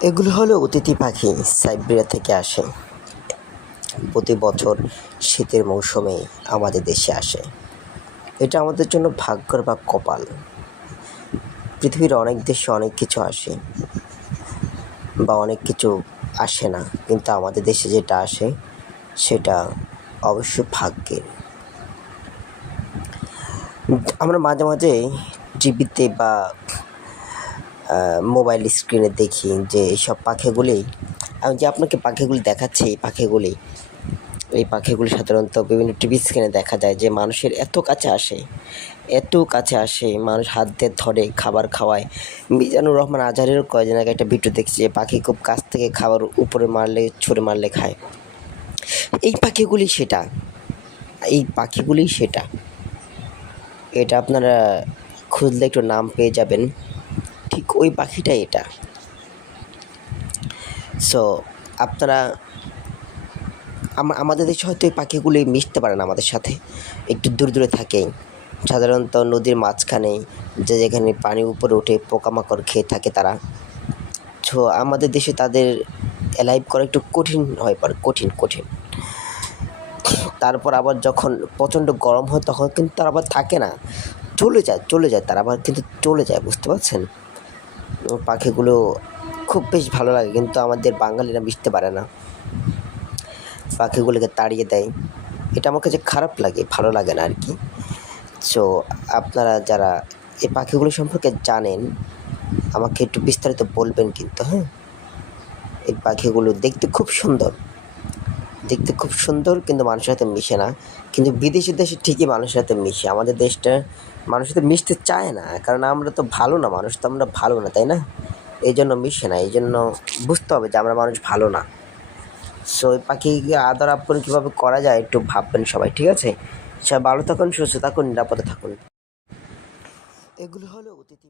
এগুলো হলো অতিথি পাখি সাইবেরিয়া থেকে আসে। প্রতি বছর শীতের মৌসুমে আমাদের দেশে আসে। এটা আমাদের জন্য ভাগ্যর বা কপাল। পৃথিবীর অনেক দেশে অনেক কিছু আসে বা অনেক কিছু আসে না, কিন্তু আমাদের দেশে যেটা আসে সেটা অবশ্য ভাগ্যের। আমরা মাঝে মাঝে টিভিতে বা মোবাইল স্ক্রিনে দেখি যে এইসব পাখিগুলি, আমি যে আপনাকে পাখিগুলি দেখাচ্ছি, এই পাখিগুলি এই পাখিগুলি সাধারণত বিভিন্ন টিভি স্ক্রিনে দেখা যায় যে মানুষের এত কাছে আসে, এত কাছে আসে, মানুষ হাত দিয়ে ধরে খাবার খাওয়ায়। মিজানুর রহমান আজহারেরও কয়েকদিন আগে একটা ভিডিও দেখছি যে পাখি খুব কাছ থেকে খাবার উপরে মারলে, ছুঁড়ে মারলে খায়। এই পাখিগুলি সেটা, এই পাখিগুলি সেটা। এটা আপনারা খুঁজলে একটু নাম পেয়ে যাবেন। ঠিক ওই পাখিটাই এটা। সো আপনারা আমাদের দেশে হয়তো এই পাখিগুলি মিশতে পারে না আমাদের সাথে। একটু দূরে দূরে থাকে সাধারণত নদীর মাঝখানে যে যেখানে পানি উপরে উঠে পোকামাকড় খেয়ে থাকে তারা। সো আমাদের দেশে তাদের অ্যালাইভ করা একটু কঠিন হয়ে পড়ে, কঠিন কঠিন। তারপর আবার যখন প্রচণ্ড গরম হয় তখন কিন্তু তারা আবার থাকে না। চলে যায় চলে যায় তারা আবার কিন্তু চলে যায়, বুঝতে পারছেন? পাখিগুলো খুব বেশ ভালো লাগে, কিন্তু আমাদের বাঙালিরা মিশতে পারে না। পাখিগুলোকে তাড়িয়ে দেয়। এটা আমার কাছে খারাপ লাগে, ভালো লাগে না আর কি সো আপনারা যারা এই পাখিগুলো সম্পর্কে জানেন, আমাকে একটু বিস্তারিত বলবেন কিন্তু হ্যাঁ? এই পাখিগুলো দেখতে খুব সুন্দর। দেখতে খুব সুন্দর, কিন্তু মানুষের সাথে মিশে না। কিন্তু বিদেশি দেশে ঠিকই মানুষের সাথে মিশে। আমাদের দেশটা মানুষের সাথে মিশতে চায় না, কারণ আমরা তো ভালো না, মানুষ তো আমরা ভালো না, তাই না? এই জন্য মিশে না, এই জন্য বুঝতে হবে যে আমরা মানুষ ভালো না। সো এই পাখিকে আদর আপ্যায়ন কীভাবে করা যায় একটু ভাববেন সবাই, ঠিক আছে? সবাই ভালো থাকুন, সুস্থ থাকুন, নিরাপদে থাকুন। এগুলো হলো অতিথি